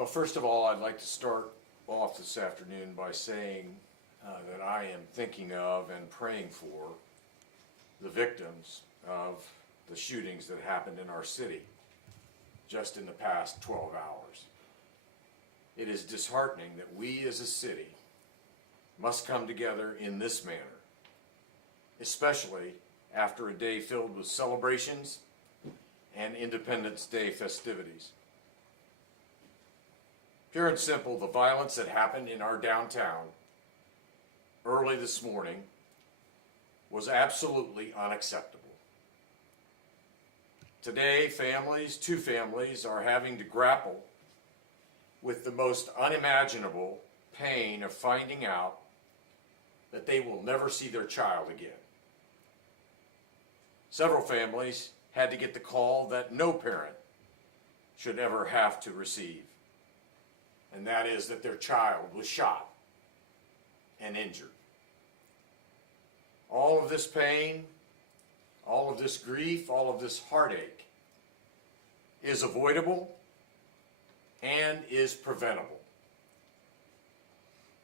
Well, first of all, I'd like to start off this afternoon by saying that I am thinking of and praying for the victims of the shootings that happened in our city just in the past 12 hours. It is disheartening that we as a city must come together in this manner, especially after a day filled with celebrations and Independence Day festivities. Pure and simple, the violence that happened in our downtown early this morning was absolutely unacceptable. Today, two families are having to grapple with the most unimaginable pain of finding out that they will never see their child again. Several families had to get the call that no parent should ever have to receive, and that is that their child was shot and injured. All of this pain, all of this grief, all of this heartache is avoidable and is preventable.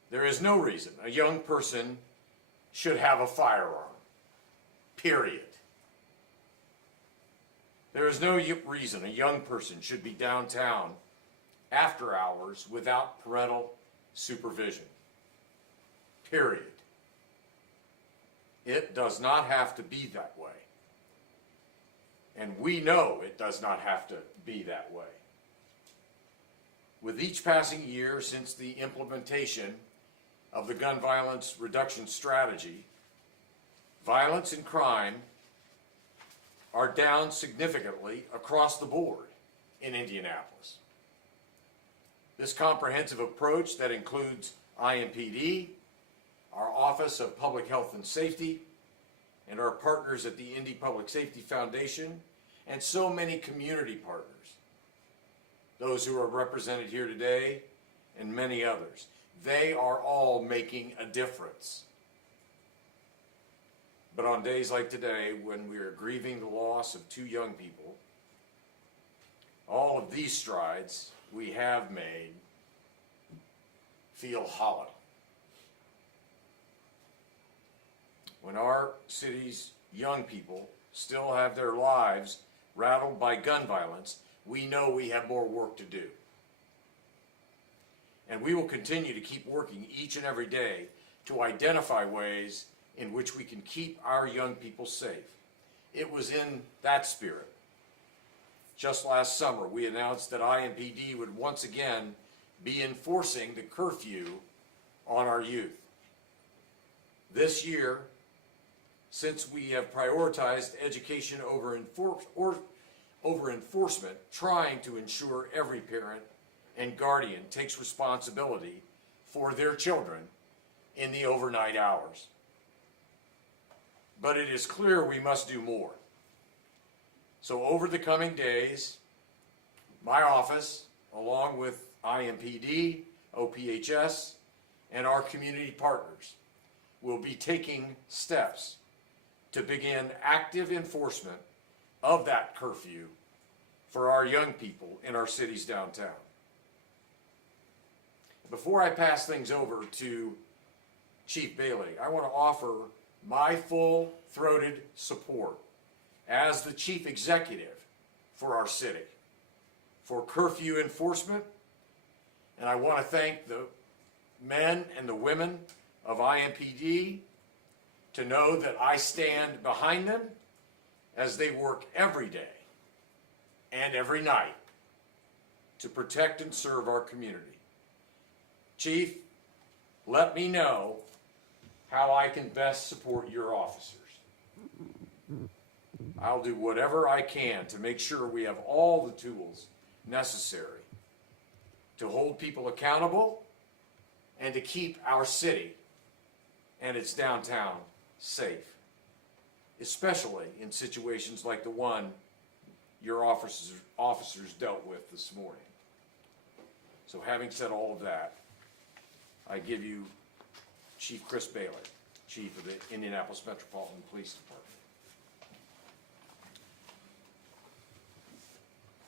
There is no reason a young person should have a firearm, period. There is no reason a young person should be downtown after hours without parental supervision, period. It does not have to be that way. And we know it does not have to be that way. With each passing year since the implementation of the gun violence reduction strategy, violence and crime are down significantly across the board in Indianapolis. This comprehensive approach that includes IMPD, our Office of Public Health and Safety, and our partners at the Indy Public Safety Foundation, and so many community partners, those who are represented here today, and many others. They are all making a difference. But on days like today, when we are grieving the loss of two young people, all of these strides we have made feel hollow. When our city's young people still have their lives rattled by gun violence, we know we have more work to do. And we will continue to keep working each and every day to identify ways in which we can keep our young people safe. It was in that spirit. Just last summer, we announced that IMPD would once again be enforcing the curfew on our youth. This year, since we have prioritized education over enforcement, trying to ensure every parent and guardian takes responsibility for their children in the overnight hours. But it is clear we must do more. So over the coming days, my office, along with IMPD, OPHS, and our community partners, will be taking steps to begin active enforcement of that curfew for our young people in our city's downtown. Before I pass things over to Chief Bailey, I want to offer my full-throated support as the Chief Executive for our city for curfew enforcement, and I want to thank the men and the women of IMPD to know that I stand behind them as they work every day and every night to protect and serve our community. Chief, let me know how I can best support your officers. I'll do whatever I can to make sure we have all the tools necessary to hold people accountable and to keep our city and its downtown safe, especially in situations like the one your officers dealt with this morning. So having said all of that, I give you Chief Chris Bailey, Chief of the Indianapolis Metropolitan Police Department.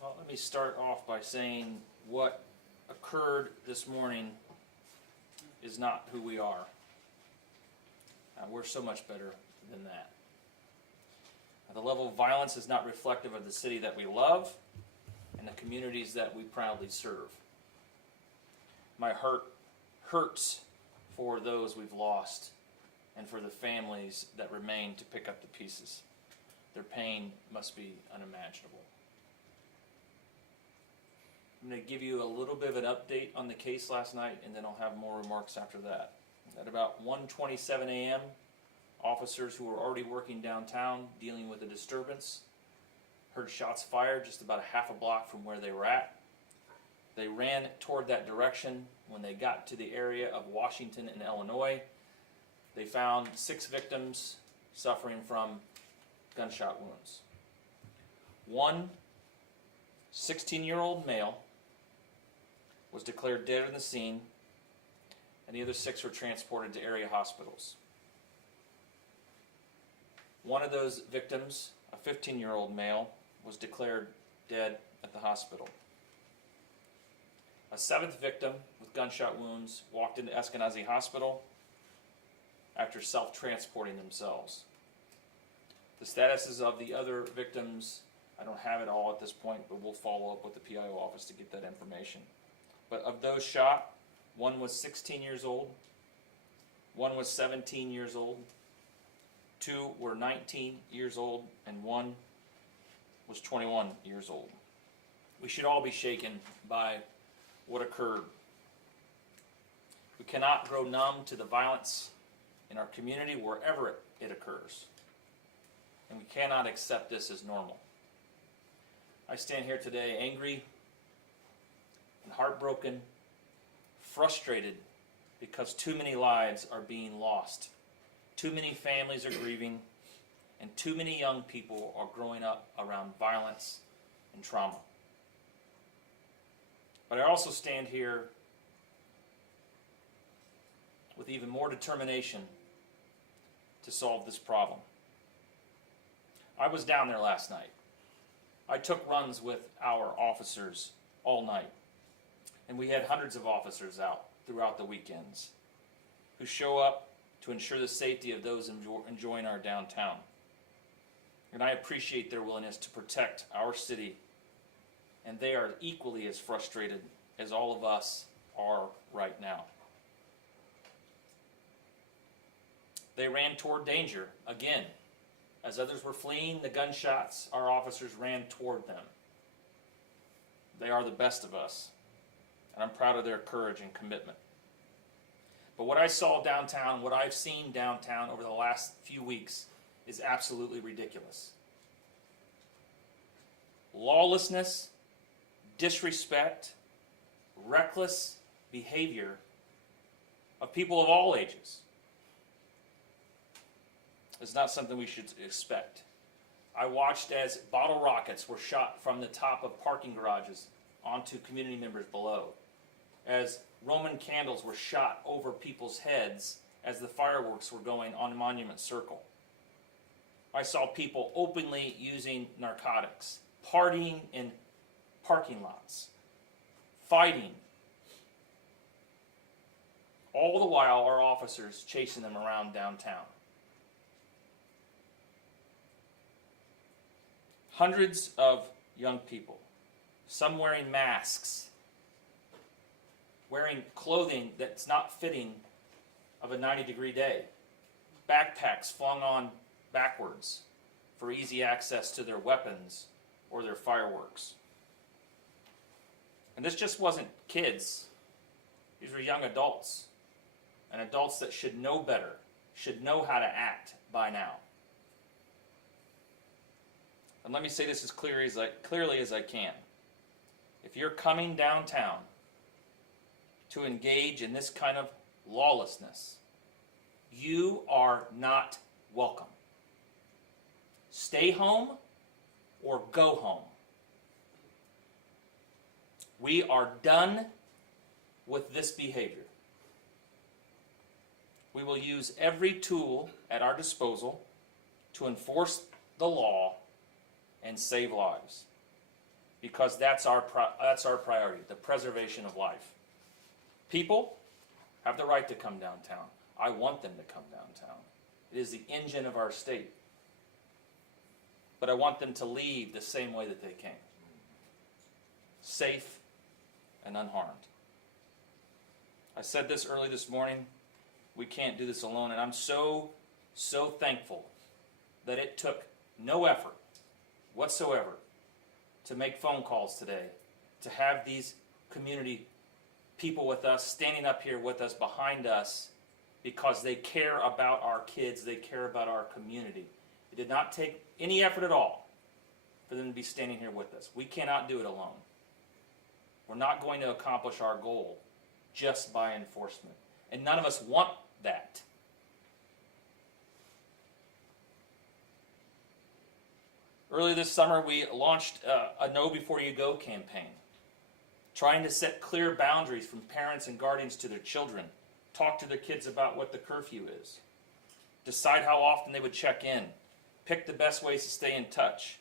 Well, let me start off by saying what occurred this morning is not who we are. We're so much better than that. The level of violence is not reflective of the city that we love and the communities that we proudly serve. My heart hurts for those we've lost and for the families that remain to pick up the pieces. Their pain must be unimaginable. I'm going to give you a little bit of an update on the case last night, and then I'll have more remarks after that. At about 1:27 a.m., officers who were already working downtown dealing with a disturbance heard shots fired just about a half a block from where they were at. They ran toward that direction. When they got to the area of Washington and Illinois, they found 6 victims suffering from gunshot wounds. One 16-year-old male was declared dead on the scene, and the other 6 were transported to area hospitals. One of those victims, a 15-year-old male, was declared dead at the hospital. A 7th victim with gunshot wounds walked into Eskenazi Hospital after self-transporting themselves. The statuses of the other victims, I don't have it all at this point, but we'll follow up with the PIO office to get that information. But of those shot, one was 16 years old, one was 17 years old, 2 were 19 years old, and 1 was 21 years old. We should all be shaken by what occurred. We cannot grow numb to the violence in our community wherever it occurs. And we cannot accept this as normal. I stand here today angry and heartbroken, frustrated because too many lives are being lost. Too many families are grieving, and too many young people are growing up around violence and trauma. But I also stand here with even more determination to solve this problem. I was down there last night. I took runs with our officers all night, and we had hundreds of officers out throughout the weekends who show up to ensure the safety of those enjoying our downtown. And I appreciate their willingness to protect our city, and they are equally as frustrated as all of us are right now. They ran toward danger again. As others were fleeing the gunshots, our officers ran toward them. They are the best of us, and I'm proud of their courage and commitment. But what I saw downtown, what I've seen downtown over the last few weeks is absolutely ridiculous. Lawlessness, disrespect, reckless behavior of people of all ages is not something we should expect. I watched as bottle rockets were shot from the top of parking garages onto community members below, as Roman candles were shot over people's heads as the fireworks were going on Monument Circle. I saw people openly using narcotics, partying in parking lots, fighting, all the while our officers chasing them around downtown. Hundreds of young people, some wearing masks, wearing clothing that's not fitting of a 90-degree day, backpacks flung on backwards for easy access to their weapons or their fireworks. And this just wasn't kids. These were young adults, and adults that should know better, should know how to act by now. And let me say this as clearly as I can. If you're coming downtown to engage in this kind of lawlessness, you are not welcome. Stay home or go home. We are done with this behavior. We will use every tool at our disposal to enforce the law and save lives. because that's our priority, the preservation of life. People have the right to come downtown. I want them to come downtown. It is the engine of our state. But I want them to leave the same way that they came. Safe and unharmed. I said this early this morning. We can't do this alone, and I'm so thankful that it took no effort whatsoever to make phone calls today, to have these community people with us, standing up here with us, behind us, because they care about our kids, they care about our community. It did not take any effort at all for them to be standing here with us. We cannot do it alone. We're not going to accomplish our goal just by enforcement. And none of us want that. Earlier this summer, we launched a Know Before You Go campaign, trying to set clear boundaries from parents and guardians to their children, talk to their kids about what the curfew is, decide how often they would check in, pick the best ways to stay in touch,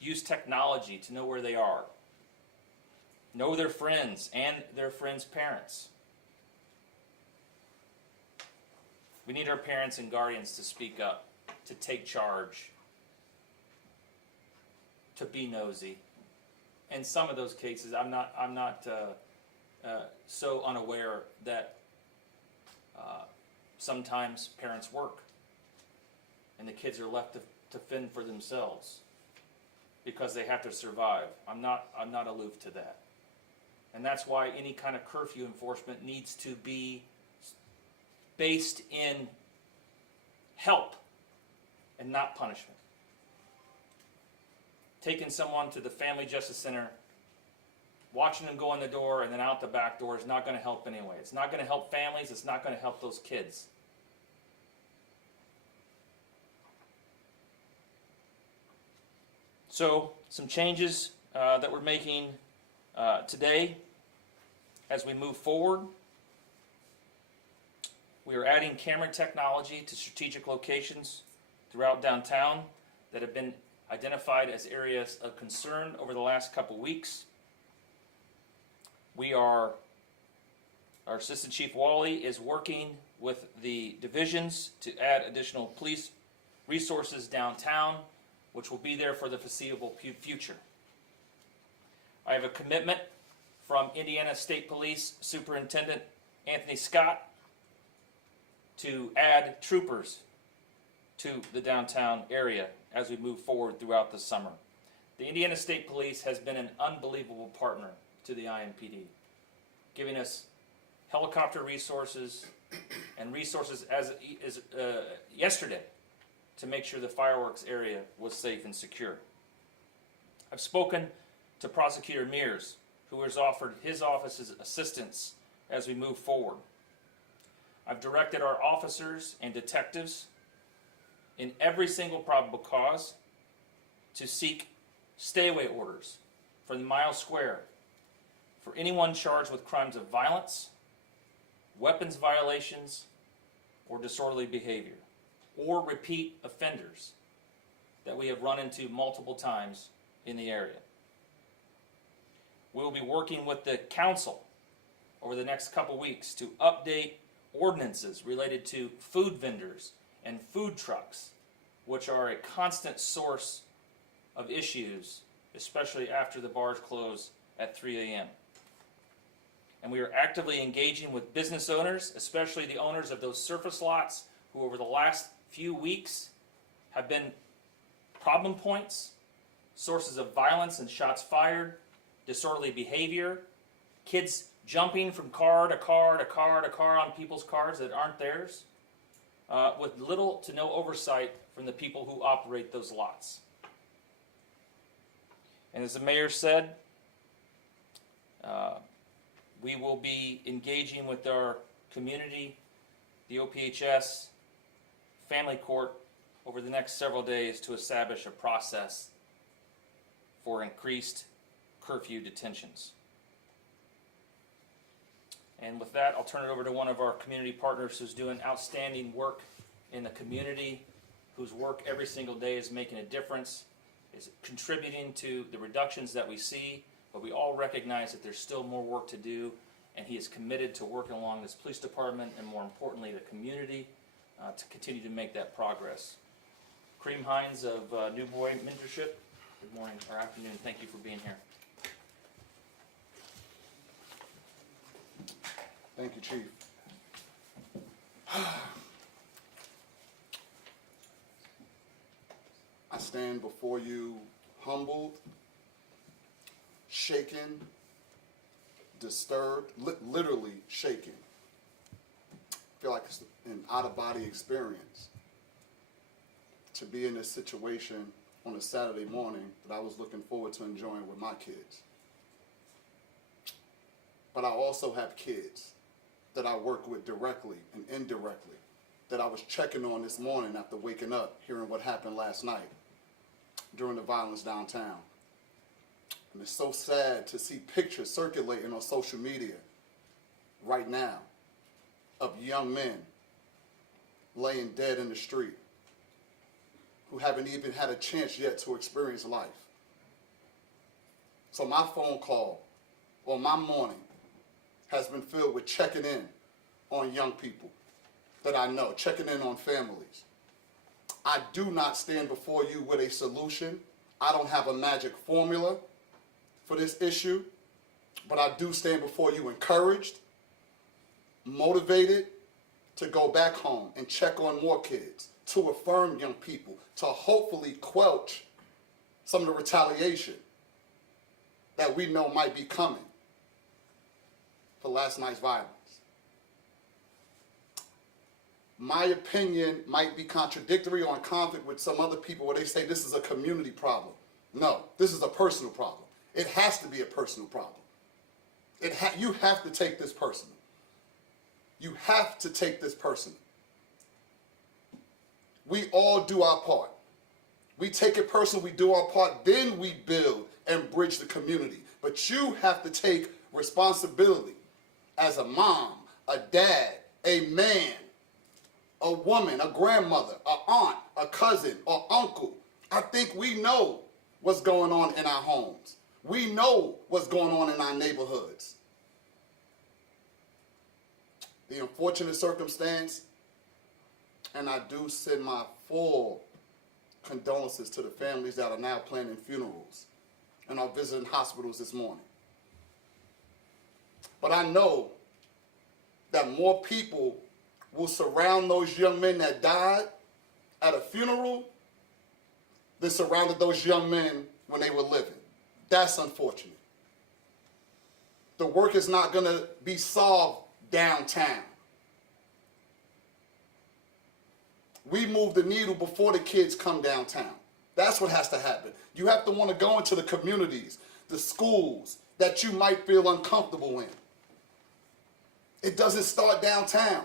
use technology to know where they are, know their friends and their friends' parents. We need our parents and guardians to speak up, to take charge, to be nosy. In some of those cases, I'm not so unaware that sometimes parents work and the kids are left to fend for themselves because they have to survive. I'm not aloof to that. And that's why any kind of curfew enforcement needs to be based in help and not punishment. Taking someone to the Family Justice Center, watching them go in the door and then out the back door is not going to help anyway. It's not going to help families. It's not going to help those kids. So, some changes that we're making today as we move forward. We are adding camera technology to strategic locations throughout downtown that have been identified as areas of concern over the last couple weeks. Our Assistant Chief Wally is working with the divisions to add additional police resources downtown, which will be there for the foreseeable future. I have a commitment from Indiana State Police Superintendent Anthony Scott to add troopers to the downtown area as we move forward throughout the summer. The Indiana State Police has been an unbelievable partner to the IMPD, giving us helicopter resources and resources as yesterday to make sure the fireworks area was safe and secure. I've spoken to Prosecutor Mears, who has offered his office's assistance as we move forward. I've directed our officers and detectives in every single probable cause to seek stay-away orders for the Mile Square for anyone charged with crimes of violence, weapons violations, or disorderly behavior, or repeat offenders that we have run into multiple times in the area. We will be working with the council over the next couple weeks to update ordinances related to food vendors and food trucks, which are a constant source of issues, especially after the bars close at 3 a.m. And we are actively engaging with business owners, especially the owners of those surface lots who over the last few weeks have been problem points, sources of violence and shots fired, disorderly behavior, kids jumping from car to car to car to car on people's cars that aren't theirs, with little to no oversight from the people who operate those lots. And as the mayor said, we will be engaging with our community, the OPHS, family court over the next several days to establish a process for increased curfew detentions. And with that, I'll turn it over to one of our community partners who's doing outstanding work in the community, whose work every single day is making a difference, is contributing to the reductions that we see, but we all recognize that there's still more work to do, and he is committed to working along this police department and, more importantly, the community to continue to make that progress. Kareem Hines of New Boy Mentorship, good morning or afternoon. Thank you for being here. Thank you, Chief. I stand before you humbled, shaken, disturbed, literally shaken. I feel like it's an out-of-body experience to be in this situation on a Saturday morning that I was looking forward to enjoying with my kids. But I also have kids that I work with directly and indirectly that I was checking on this morning after waking up, hearing what happened last night during the violence downtown. And it's so sad to see pictures circulating on social media right now of young men laying dead in the street who haven't even had a chance yet to experience life. So my phone call or my morning has been filled with checking in on young people that I know, checking in on families. I do not stand before you with a solution. I don't have a magic formula for this issue, but I do stand before you encouraged, motivated to go back home and check on more kids, to affirm young people, to hopefully quelch some of the retaliation that we know might be coming for last night's violence. My opinion might be contradictory or in conflict with some other people where they say this is a community problem. No, this is a personal problem. It has to be a personal problem. You have to take this personal. You have to take this personal. We all do our part. We take it personal, we do our part, then we build and bridge the community. But you have to take responsibility as a mom, a dad, a man, a woman, a grandmother, an aunt, a cousin, or uncle. I think we know what's going on in our homes. We know what's going on in our neighborhoods. The unfortunate circumstance, and I do send my full condolences to the families that are now planning funerals and are visiting hospitals this morning. But I know that more people will surround those young men that died at a funeral than surrounded those young men when they were living. That's unfortunate. The work is not going to be solved downtown. We move the needle before the kids come downtown. That's what has to happen. You have to want to go into the communities, the schools that you might feel uncomfortable in. It doesn't start downtown.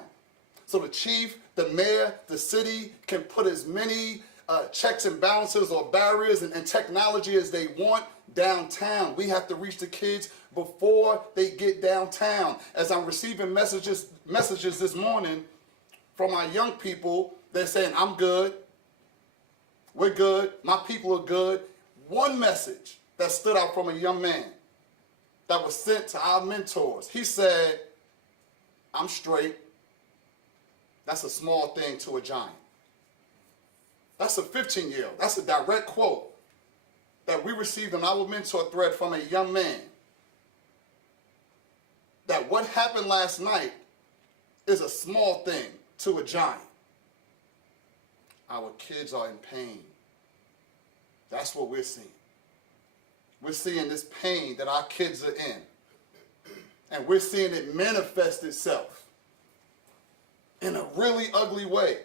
So the chief, the mayor, the city can put as many checks and balances or barriers and technology as they want downtown. We have to reach the kids before they get downtown. As I'm receiving messages this morning from our young people, they're saying, I'm good, we're good, my people are good. One message that stood out from a young man that was sent to our mentors, he said, I'm straight. That's a small thing to a giant. That's a 15-year-old. That's a direct quote that we received on our mentor thread from a young man. That what happened last night is a small thing to a giant. Our kids are in pain. That's what we're seeing. We're seeing this pain that our kids are in. And we're seeing it manifest itself in a really ugly way.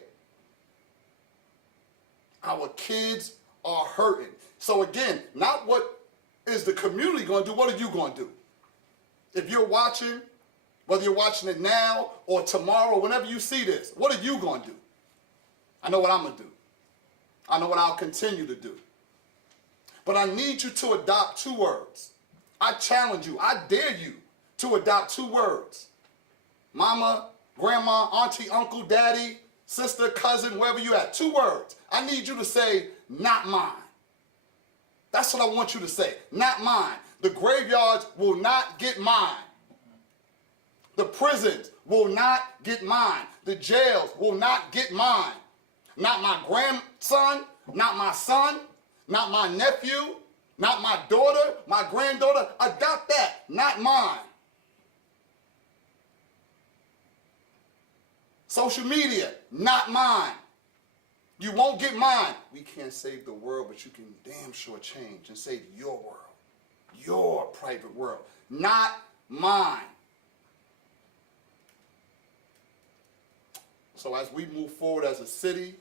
Our kids are hurting. So again, not what is the community going to do, what are you going to do? If you're watching, whether you're watching it now or tomorrow, whenever you see this, what are you going to do? I know what I'm going to do. I know what I'll continue to do. But I need you to adopt 2 words. I challenge you, I dare you to adopt 2 words. Mama, grandma, auntie, uncle, daddy, sister, cousin, wherever you at. 2 words. I need you to say, not mine. That's what I want you to say. Not mine. The graveyards will not get mine. The prisons will not get mine. The jails will not get mine. Not my grandson, not my son, not my nephew, not my daughter, my granddaughter. Adopt that. Not mine. Social media, not mine. You won't get mine. We can't save the world, but you can damn sure change and save your world, your private world, not mine. So as we move forward as a city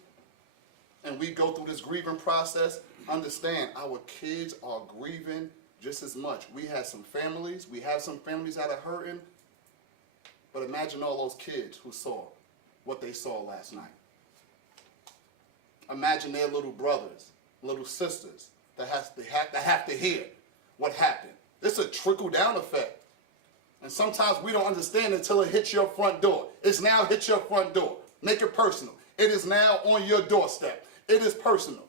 and we go through this grieving process, understand our kids are grieving just as much. We have some families that are hurting, but imagine all those kids who saw what they saw last night. Imagine their little brothers, little sisters that have to hear what happened. It's a trickle-down effect. And sometimes we don't understand until it hits your front door. It's now hit your front door. Make it personal. It is now on your doorstep. It is personal.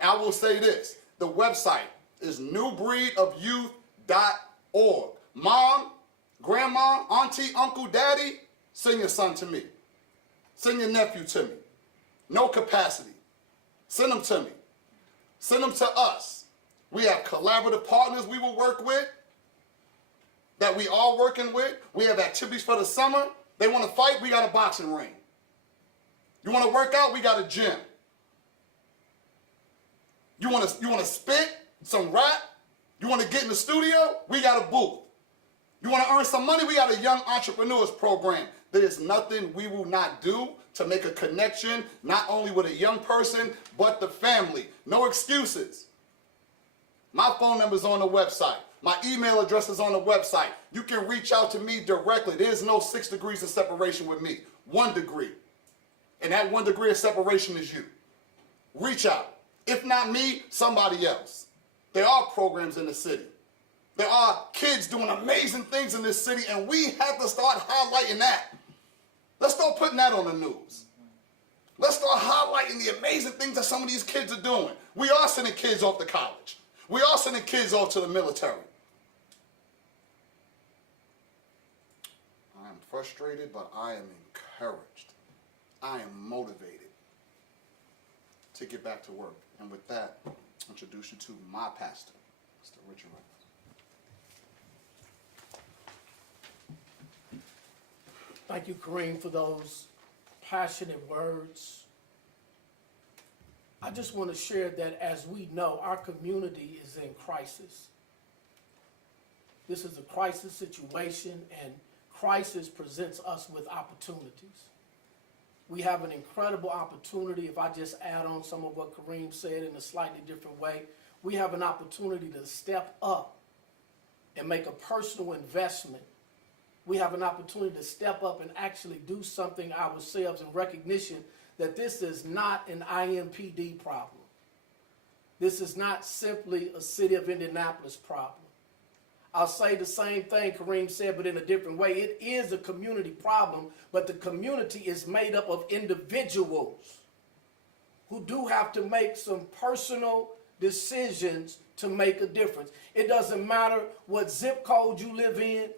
I will say this. The website is newbreedofyouth.org. Mom, grandma, auntie, uncle, daddy, send your son to me. Send your nephew to me. No capacity. Send them to me. Send them to us. We have collaborative partners we will work with, that we are working with. We have activities for the summer. They want to fight, we got a boxing ring. You want to work out, we got a gym. You want to spit some rap? You want to get in the studio? We got a booth. You want to earn some money? We got a young entrepreneurs program. There's nothing we will not do to make a connection, not only with a young person, but the family. No excuses. My phone number is on the website. My email address is on the website. You can reach out to me directly. There's no 6 degrees of separation with me. 1 degree. And that 1 degree of separation is you. Reach out. If not me, somebody else. There are programs in the city. There are kids doing amazing things in this city, and we have to start highlighting that. Let's start putting that on the news. Let's start highlighting the amazing things that some of these kids are doing. We are sending kids off to college. We are sending kids off to the military. I am frustrated, but I am encouraged. I am motivated to get back to work. And with that, I'll introduce you to my pastor, Mr. Richard Reynolds. Thank you, Kareem, for those passionate words. I just want to share that, as we know, our community is in crisis. This is a crisis situation, and crisis presents us with opportunities. We have an incredible opportunity. If I just add on some of what Kareem said in a slightly different way, we have an opportunity to step up and make a personal investment. We have an opportunity to step up and actually do something ourselves in recognition that this is not an IMPD problem. This is not simply a city of Indianapolis problem. I'll say the same thing Kareem said, but in a different way. It is a community problem, but the community is made up of individuals who do have to make some personal decisions to make a difference. It doesn't matter what zip code you live in.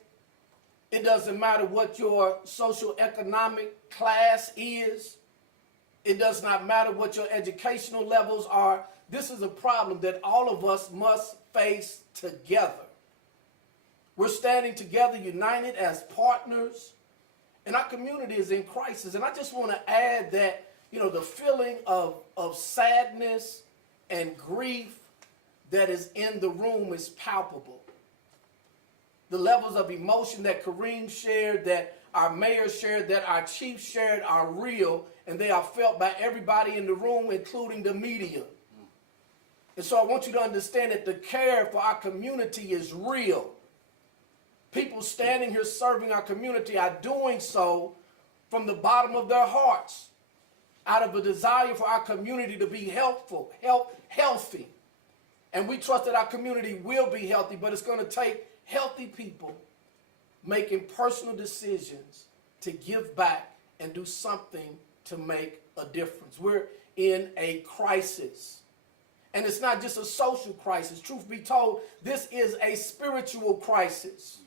It doesn't matter what your social economic class is. It does not matter what your educational levels are. This is a problem that all of us must face together. We're standing together, united as partners, and our community is in crisis. And I just want to add that, the feeling of sadness and grief that is in the room is palpable. The levels of emotion that Kareem shared, that our mayor shared, that our chief shared are real, and they are felt by everybody in the room, including the media. And so I want you to understand that the care for our community is real. People standing here serving our community are doing so from the bottom of their hearts, out of a desire for our community to be healthy. And we trust that our community will be healthy, but it's going to take healthy people making personal decisions to give back and do something to make a difference. We're in a crisis. And it's not just a social crisis. Truth be told, this is a spiritual crisis.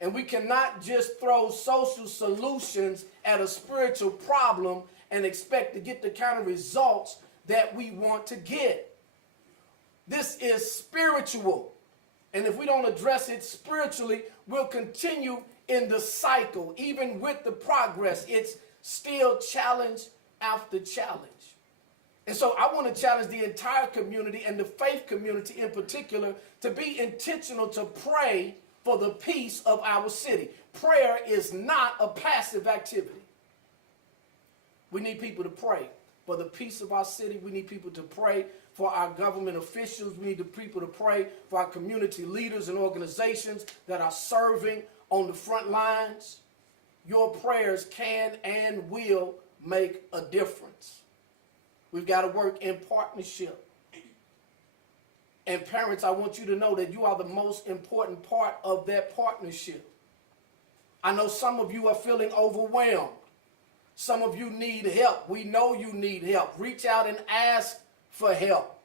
And we cannot just throw social solutions at a spiritual problem and expect to get the kind of results that we want to get. This is spiritual. And if we don't address it spiritually, we'll continue in the cycle. Even with the progress, it's still challenge after challenge. And so I want to challenge the entire community and the faith community in particular to be intentional to pray for the peace of our city. Prayer is not a passive activity. We need people to pray for the peace of our city. We need people to pray for our government officials. We need the people to pray for our community leaders and organizations that are serving on the front lines. Your prayers can and will make a difference. We've got to work in partnership. And parents, I want you to know that you are the most important part of that partnership. I know some of you are feeling overwhelmed. Some of you need help. We know you need help. Reach out and ask for help.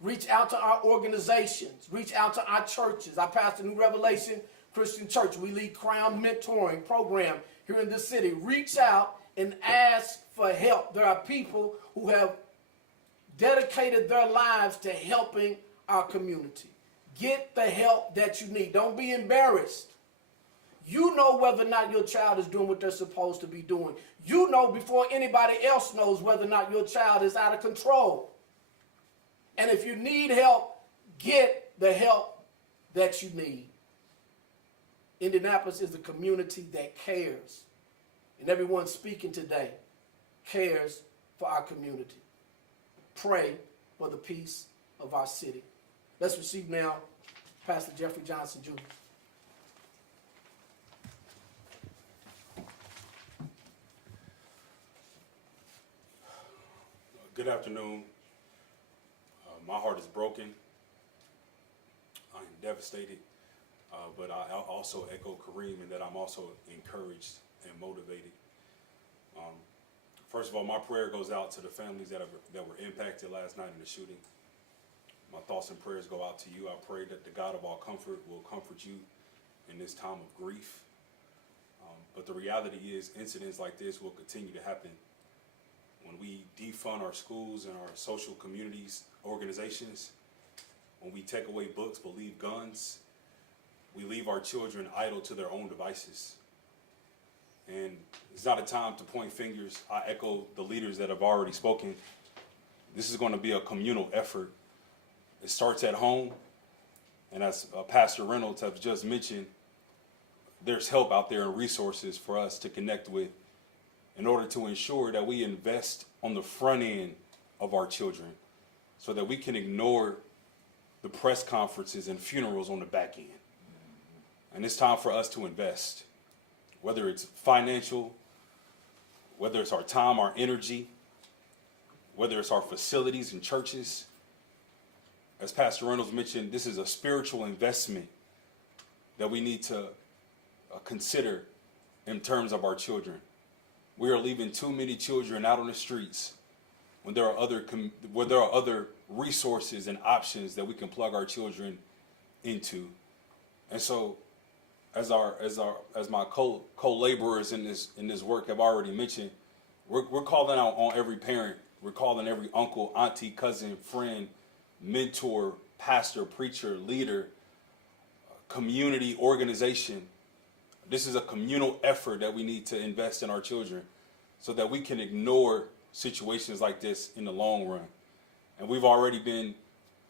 Reach out to our organizations. Reach out to our churches. I pastor New Revelation Christian Church. We lead Crown Mentoring Program here in this city. Reach out and ask for help. There are people who have dedicated their lives to helping our community. Get the help that you need. Don't be embarrassed. You know whether or not your child is doing what they're supposed to be doing. You know before anybody else knows whether or not your child is out of control. And if you need help, get the help that you need. Indianapolis is a community that cares. And everyone speaking today cares for our community. Pray for the peace of our city. Let's receive now Pastor Jeffrey Johnson, Jr. Good afternoon. My heart is broken. I am devastated, but I also echo Kareem in that I'm also encouraged and motivated. First of all, my prayer goes out to the families that were impacted last night in the shooting. My thoughts and prayers go out to you. I pray that the God of all comfort will comfort you in this time of grief. But the reality is incidents like this will continue to happen. When we defund our schools and our social communities, organizations, when we take away books but leave guns, we leave our children idle to their own devices. And it's not a time to point fingers. I echo the leaders that have already spoken. This is going to be a communal effort. It starts at home. And as Pastor Reynolds has just mentioned, there's help out there and resources for us to connect with in order to ensure that we invest on the front end of our children so that we can ignore the press conferences and funerals on the back end. And it's time for us to invest, whether it's financial, whether it's our time, our energy, whether it's our facilities and churches. As Pastor Reynolds mentioned, this is a spiritual investment that we need to consider in terms of our children. We are leaving too many children out on the streets when there are other resources and options that we can plug our children into. And so, as my co-laborers in this work have already mentioned, we're calling out on every parent. We're calling every uncle, auntie, cousin, friend, mentor, pastor, preacher, leader, community, organization. This is a communal effort that we need to invest in our children so that we can ignore situations like this in the long run. And we've already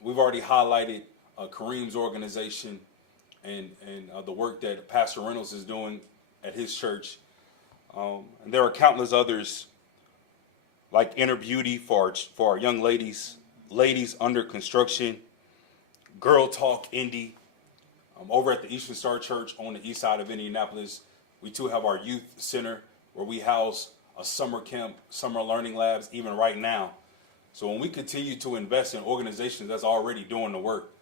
highlighted Kareem's organization and the work that Pastor Reynolds is doing at his church. And there are countless others like Inner Beauty for our young ladies, Ladies Under Construction, Girl Talk Indie. Over at the Eastern Star Church on the east side of Indianapolis, we too have our youth center where we house a summer camp, summer learning labs, even right now. So when we continue to invest in organizations that's already doing the work,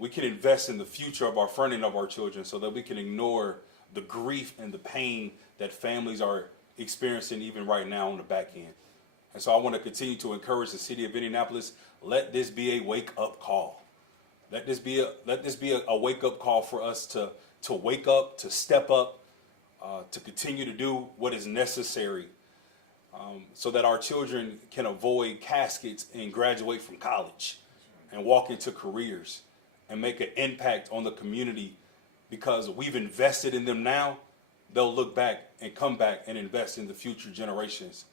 we can invest in the future of our front end of our children so that we can ignore the grief and the pain that families are experiencing even right now on the back end. And so I want to continue to encourage the city of Indianapolis, let this be a wake-up call. Let this be a wake-up call for us to wake up, to step up, to continue to do what is necessary so that our children can avoid caskets and graduate from college and walk into careers and make an impact on the community, because we've invested in them now. They'll look back and come back and invest in the future generations.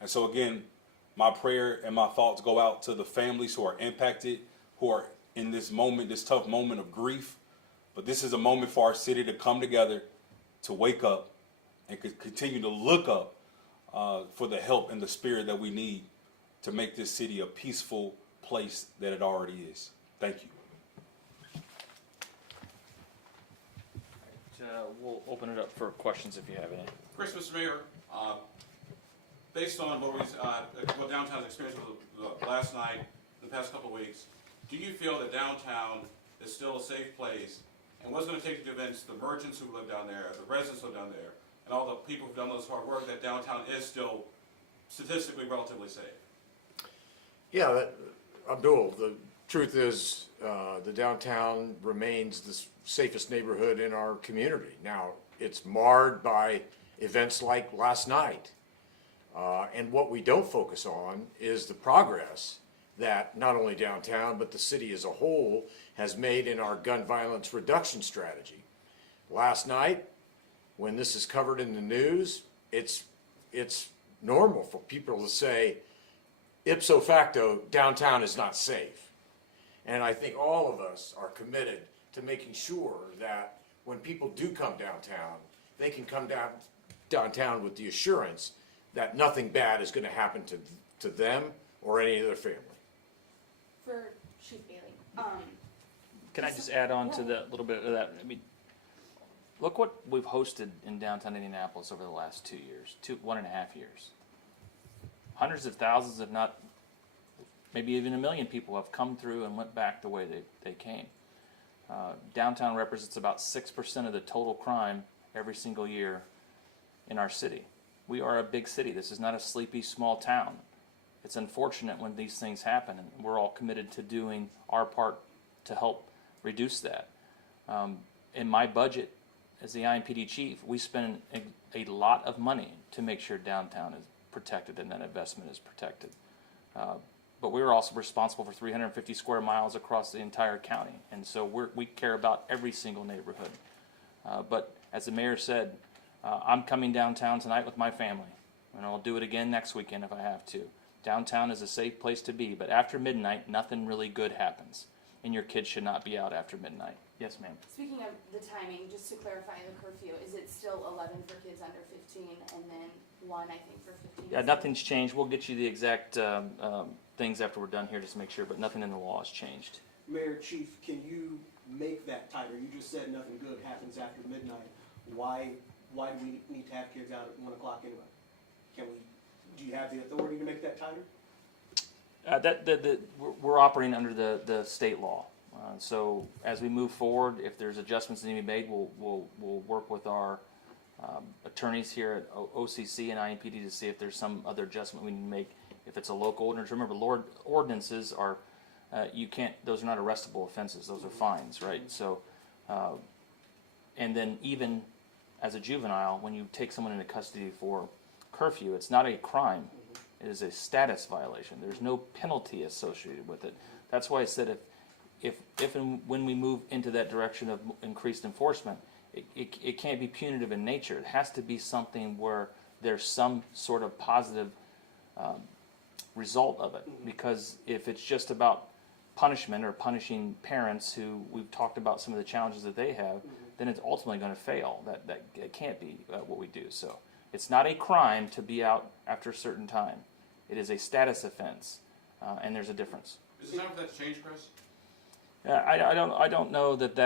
And so again, my prayer and my thoughts go out to the families who are impacted, who are in this moment, this tough moment of grief. But this is a moment for our city to come together, to wake up, and continue to look up for the help and the spirit that we need to make this city a peaceful place that it already is. Thank you. We'll open it up for questions if you have any. Chris, Mr. Mayor, based on what downtown's experienced with last night, the past couple of weeks, do you feel that downtown is still a safe place? And what's going to take to convince the merchants who live down there, the residents who live down there, and all the people who've done this hard work that downtown is still statistically relatively safe? Yeah, Abdul, the truth is the downtown remains the safest neighborhood in our community. Now, it's marred by events like last night. And what we don't focus on is the progress that not only downtown, but the city as a whole has made in our gun violence reduction strategy. Last night, when this is covered in the news, it's normal for people to say, ipso facto, downtown is not safe. And I think all of us are committed to making sure that when people do come downtown, they can come downtown with the assurance that nothing bad is going to happen to them or any of their family. For Chief Bailey, Can I just add on to that little bit of that? I mean, look what we've hosted in downtown Indianapolis over the last 2 years, 1.5 years. Hundreds of thousands, if not maybe even 1 million people have come through and went back the way they came. Downtown represents about 6% of the total crime every single year in our city. We are a big city. This is not a sleepy small town. It's unfortunate when these things happen, and we're all committed to doing our part to help reduce that. In my budget, as the IMPD chief, we spend a lot of money to make sure downtown is protected and that investment is protected. But we're also responsible for 350 square miles across the entire county, and so we care about every single neighborhood. But as the mayor said, I'm coming downtown tonight with my family, and I'll do it again next weekend if I have to. Downtown is a safe place to be, but after midnight, nothing really good happens, and your kids should not be out after midnight. Yes, ma'am. speaking of the timing, just to clarify the curfew, is it still 11 for kids under 15 and then 1, I think, for 15? Yeah, nothing's changed. We'll get you the exact things after we're done here just to make sure, but nothing in the law has changed. Mayor, Chief, can you make that tighter? You just said nothing good happens after midnight. Why do we need to have kids out at 1 o'clock anyway? Do you have the authority to make that tighter? We're operating under the state law. So as we move forward, if there's adjustments that need to be made, we'll work with our attorneys here at OCC and IMPD to see if there's some other adjustment we need to make. If it's a local ordinance, remember, ordinances are those are not arrestable offenses; those are fines, right? So, and then even as a juvenile, when you take someone into custody for curfew, it's not a crime; it is a status violation. There's no penalty associated with it. That's why I said if and when we move into that direction of increased enforcement, it can't be punitive in nature. It has to be something where there's some sort of positive result of it. Because if it's just about punishment or punishing parents who we've talked about some of the challenges that they have, then it's ultimately going to fail. That it can't be what we do. So it's not a crime to be out after a certain time. It is a status offense, and there's a difference. Is it time for that to change, Chris? I don't know that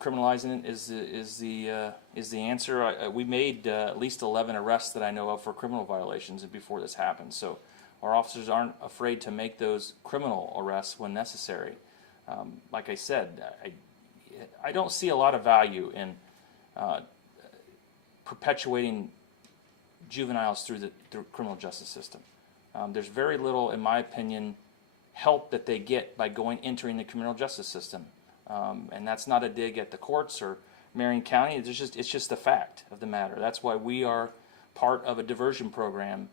criminalizing it is the answer. We made at least 11 arrests that I know of for criminal violations before this happened. So our officers aren't afraid to make those criminal arrests when necessary. Like I said, I don't see a lot of value in perpetuating juveniles through the criminal justice system. There's very little, in my opinion, help that they get by entering the criminal justice system. And that's not a dig at the courts or Marion County. It's just the fact of the matter. That's why we are part of a diversion program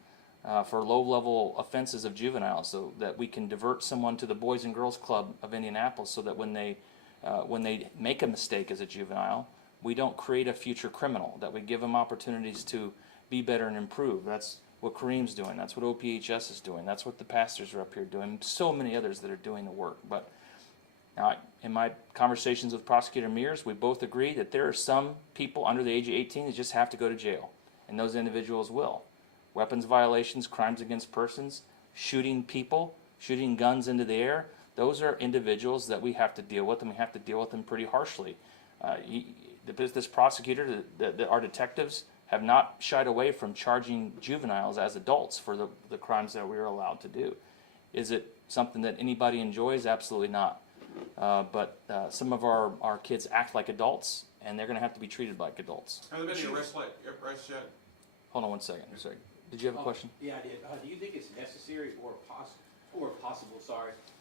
for low-level offenses of juveniles, so that we can divert someone to the Boys and Girls Club of Indianapolis, so that when they make a mistake as a juvenile, we don't create a future criminal, that we give them opportunities to be better and improve. That's what Kareem's doing. That's what OPHS is doing. That's what the pastors are up here doing. So many others that are doing the work. But now, in my conversations with Prosecutor Mears, we both agree that there are some people under the age of 18 that just have to go to jail, and those individuals will. Weapons violations, crimes against persons, shooting people, shooting guns into the air, those are individuals that we have to deal with, and we have to deal with them pretty harshly. This prosecutor, our detectives, have not shied away from charging juveniles as adults for the crimes that we are allowed to do. Is it something that anybody enjoys? Absolutely not. But some of our kids act like adults, and they're going to have to be treated like adults. Have there been any arrests yet? Hold on one second. Sorry. Did you have a question? Yeah, I did. Do you think it's necessary or possible,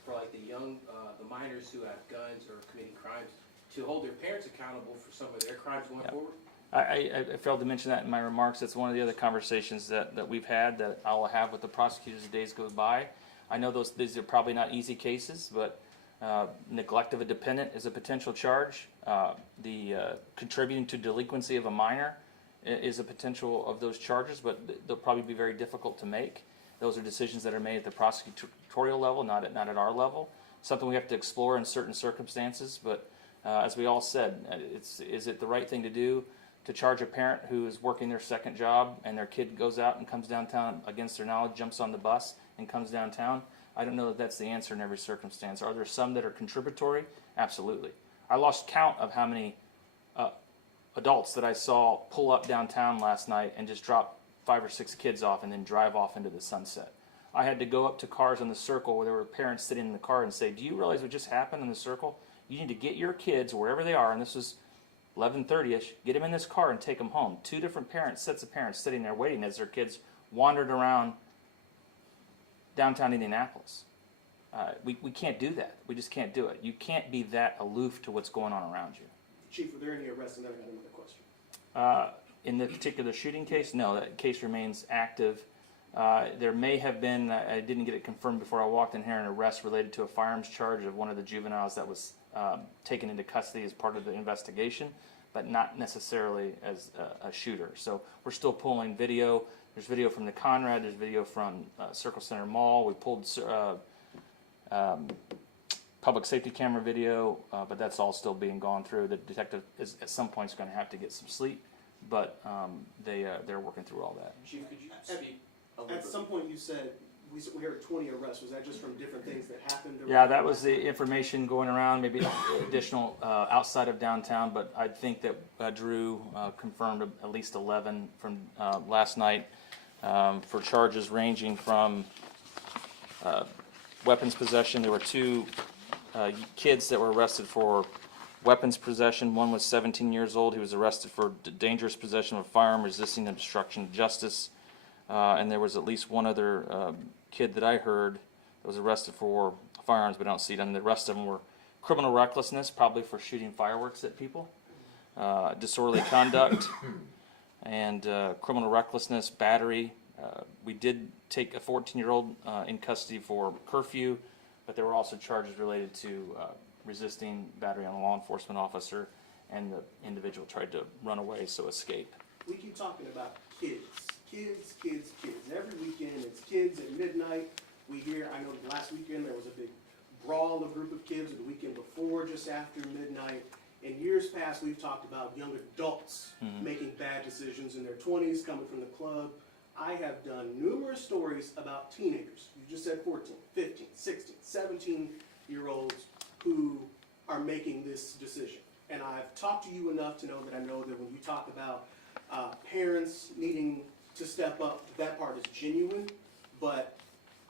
for like the young, the minors who have guns or committing crimes to hold their parents accountable for some of their crimes going forward? I failed to mention that in my remarks. That's one of the other conversations that we've had, that I will have with the prosecutors as days go by. I know these are probably not easy cases, but neglect of a dependent is a potential charge. Contributing to delinquency of a minor is a potential of those charges, but they'll probably be very difficult to make. Those are decisions that are made at the prosecutorial level, not at our level. Something we have to explore in certain circumstances, but as we all said, is it the right thing to do to charge a parent who is working their second job and their kid goes out and comes downtown against their knowledge, jumps on the bus and comes downtown? I don't know that that's the answer in every circumstance. Are there some that are contributory? Absolutely. I lost count of how many adults that I saw pull up downtown last night and just drop 5 or 6 kids off and then drive off into the sunset. I had to go up to cars on the circle where there were parents sitting in the car and say, do you realize what just happened in the circle? You need to get your kids wherever they are, and this was 11:30ish, get them in this car and take them home. 2 different sets of parents sitting there waiting as their kids wandered around downtown Indianapolis. We can't do that. We just can't do it. You can't be that aloof to what's going on around you. Chief, were there any arrests? And then I got another question. In the particular shooting case, no, that case remains active. There may have been, I didn't get it confirmed before I walked in here, an arrest related to a firearms charge of one of the juveniles that was taken into custody as part of the investigation, but not necessarily as a shooter. So we're still pulling video. There's video from the Conrad, there's video from Circle Center Mall. We pulled public safety camera video, but that's all still being gone through. The detective is at some point is going to have to get some sleep, but they're working through all that. Chief, could you speak a little At bit? some point you said, we heard 20 arrests. Was that just from different things that happened? Or Yeah, that was the information going around, maybe additional outside of downtown, but I think that Drew confirmed at least 11 from last night for charges ranging from weapons possession. There were 2 kids that were arrested for weapons possession. One was 17 years old. He was arrested for dangerous possession of a firearm, resisting obstruction of justice. And there was at least one other kid that I heard that was arrested for firearms, but I don't see them. The rest of them were criminal recklessness, probably for shooting fireworks at people, disorderly conduct, and criminal recklessness, battery. We did take a 14-year-old in custody for curfew, but there were also charges related to resisting battery on a law enforcement officer, and the individual tried to run away, so escape. We keep talking about kids. Every weekend it's kids at midnight. We hear, I know last weekend there was a big brawl of a group of kids, or the weekend before, just after midnight. In years past, we've talked about young adults making bad decisions in their 20s, coming from the club. I have done numerous stories about teenagers. You just said 14, 15, 16, 17-year-olds who are making this decision. And I've talked to you enough to know that I know that when you talk about parents needing to step up, that part is genuine. But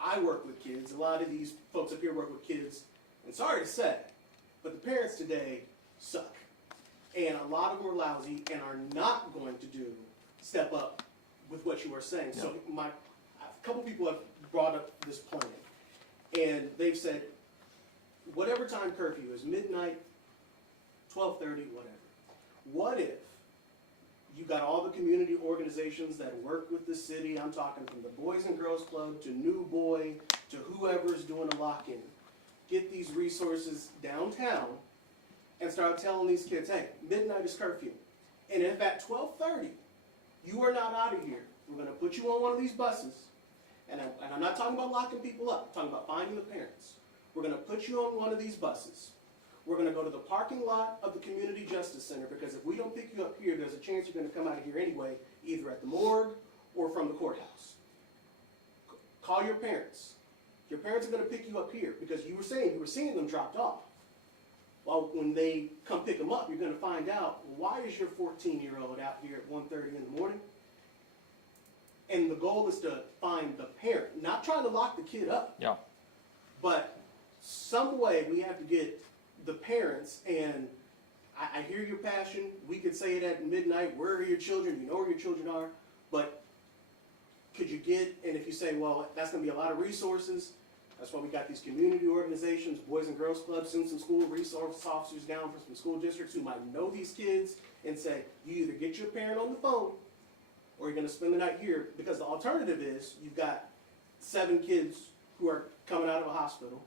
I work with kids. A lot of these folks up here work with kids. And sorry to say, but the parents today suck. And a lot of them are lousy and are not going to step up with what you are saying. So a couple people have brought up this plan, and they've said, whatever time curfew is, midnight, 12:30, whatever. What if you got all the community organizations that work with the city, I'm talking from the Boys and Girls Club to New Boy to whoever's doing a lock-in, get these resources downtown and start telling these kids, hey, midnight is curfew. And if at 12:30 you are not out of here, we're gonna put you on one of these buses, and I'm not talking about locking people up, I'm talking about finding the parents. We're gonna put you on one of these buses. We're gonna go to the parking lot of the Community Justice Center, because if we don't pick you up here, there's a chance you're gonna come out of here anyway, either at the morgue or from the courthouse. Call your parents. Your parents are gonna pick you up here, because you were saying you were seeing them dropped off. Well, when they come pick them up, you're gonna find out, why is your 14-year-old out here at 1:30 in the morning? And the goal is to find the parent, not trying to lock the kid up. Yeah. But some way we have to get the parents, and I hear your passion. We could say it at midnight, where are your children? You know where your children are. But could you get, and if you say, well, that's gonna be a lot of resources, that's why we got these community organizations, Boys and Girls Clubs, send some school resource officers down from some school districts who might know these kids and say, you either get your parent on the phone or you're gonna spend the night here, because the alternative is you've got 7 kids who are coming out of a hospital,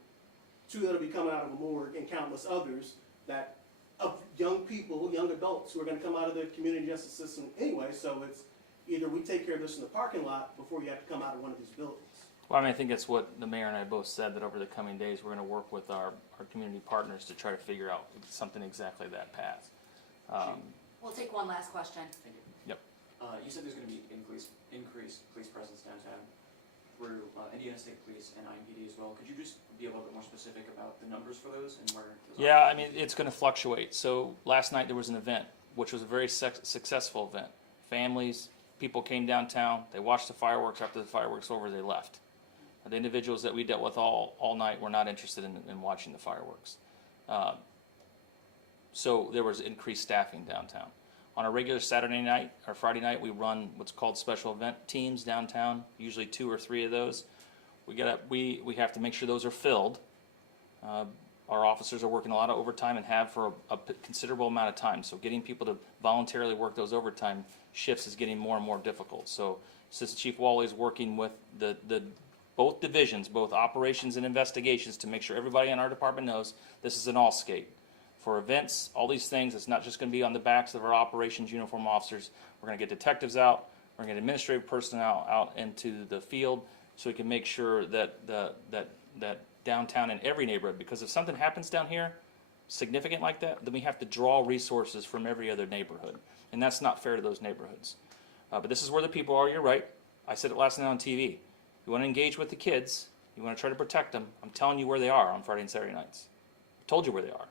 2 that'll be coming out of a morgue, and countless others that, of young people, young adults who are gonna come out of the community justice system anyway, so it's either we take care of this in the parking lot before you have to come out of one of these buildings. Well, I mean, I think that's what the mayor and I both said, that over the coming days, we're gonna work with our community partners to try to figure out something exactly that path. We'll take one last question. Thank you. Yep. You said there's going to be increased police presence downtown through Indiana State Police and IMPD as well. Could you just be a little bit more specific about the numbers for those and where those Yeah, are? I mean, it's gonna fluctuate. So last night there was an event, which was a very successful event. Families, people came downtown, they watched the fireworks. After the fireworks were over, they left. The individuals that we dealt with all night were not interested in watching the fireworks. So there was increased staffing downtown. On a regular Saturday night or Friday night, we run what's called special event teams downtown, usually 2 or 3 of those. We have to make sure those are filled. Our officers are working a lot of overtime and have for a considerable amount of time. So getting people to voluntarily work those overtime shifts is getting more and more difficult. So Assistant Chief Wally is working with the both divisions, both operations and investigations, to make sure everybody in our department knows this is an all skate. For events, all these things, it's not just going to be on the backs of our operations uniform officers. We're going to get detectives out. We're going to get administrative personnel out into the field, so we can make sure that that downtown in every neighborhood, because if something happens down here, significant like that, then we have to draw resources from every other neighborhood, and that's not fair to those neighborhoods. But this is where the people are. You're right. I said it last night on TV. You want to engage with the kids. You want to try to protect them. I'm telling you where they are on Friday and Saturday nights. I told you where they are.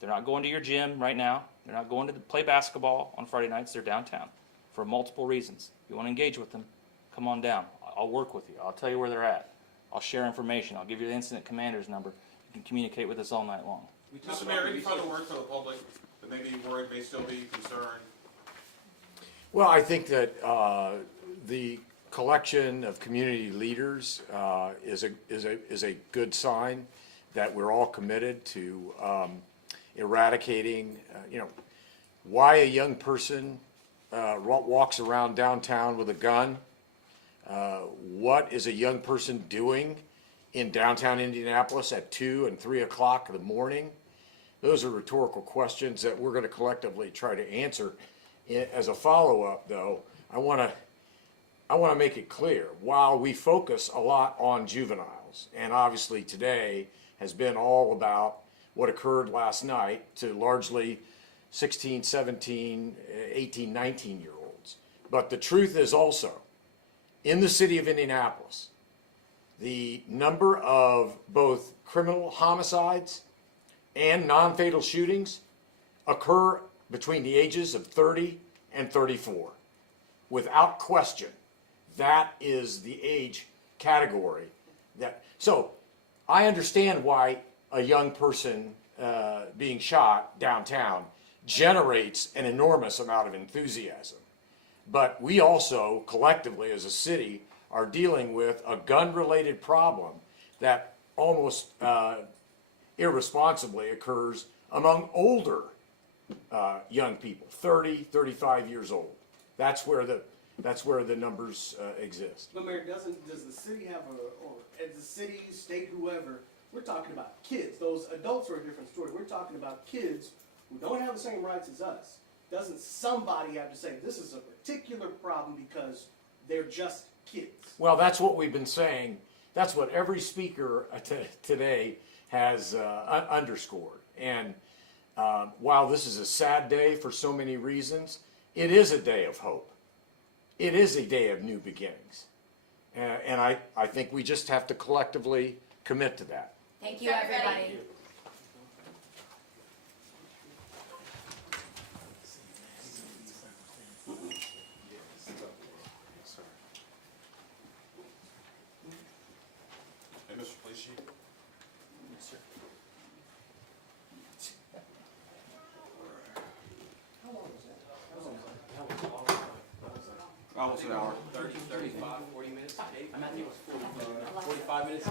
They're not going to your gym right now. They're not going to play basketball on Friday nights. They're downtown for multiple reasons. You want to engage with them, come on down. I'll work with you. I'll tell you where they're at. I'll share information. I'll give you the incident commander's number. You can communicate with us all night long. Mr. Mayor, any final word for the public that may be worried, may still be concerned? Well, I think that the collection of community leaders is a good sign that we're all committed to eradicating, why a young person walks around downtown with a gun. What is a young person doing in downtown Indianapolis at 2 and 3 o'clock in the morning? Those are rhetorical questions that we're going to collectively try to answer. As a follow-up, though, I want to make it clear, while we focus a lot on juveniles, and obviously today has been all about what occurred last night to largely 16, 17, 18, 19-year-olds. But the truth is also, in the city of Indianapolis, the number of both criminal homicides and non-fatal shootings occur between the ages of 30 and 34. Without question, that is the age category. So I understand why a young person being shot downtown generates an enormous amount of enthusiasm. But we also, collectively as a city, are dealing with a gun-related problem that almost irresponsibly occurs among older young people, 30, 35 years old. That's where the numbers exist. But Mayor, does the city have or as the city, state, whoever, we're talking about kids. Those adults are a different story. We're talking about kids who don't have the same rights as us. Doesn't somebody have to say, this is a particular problem because they're just kids? Well, that's what we've been saying. That's what every speaker today has underscored. And while this is a sad day for so many reasons, it is a day of hope. It is a day of new beginnings. And I think we just have to collectively commit to that. Thank you, everybody. Hey, Mr. Police Chief? Almost an hour. 30, 35, 40 minutes, maybe? I think it was 45 minutes.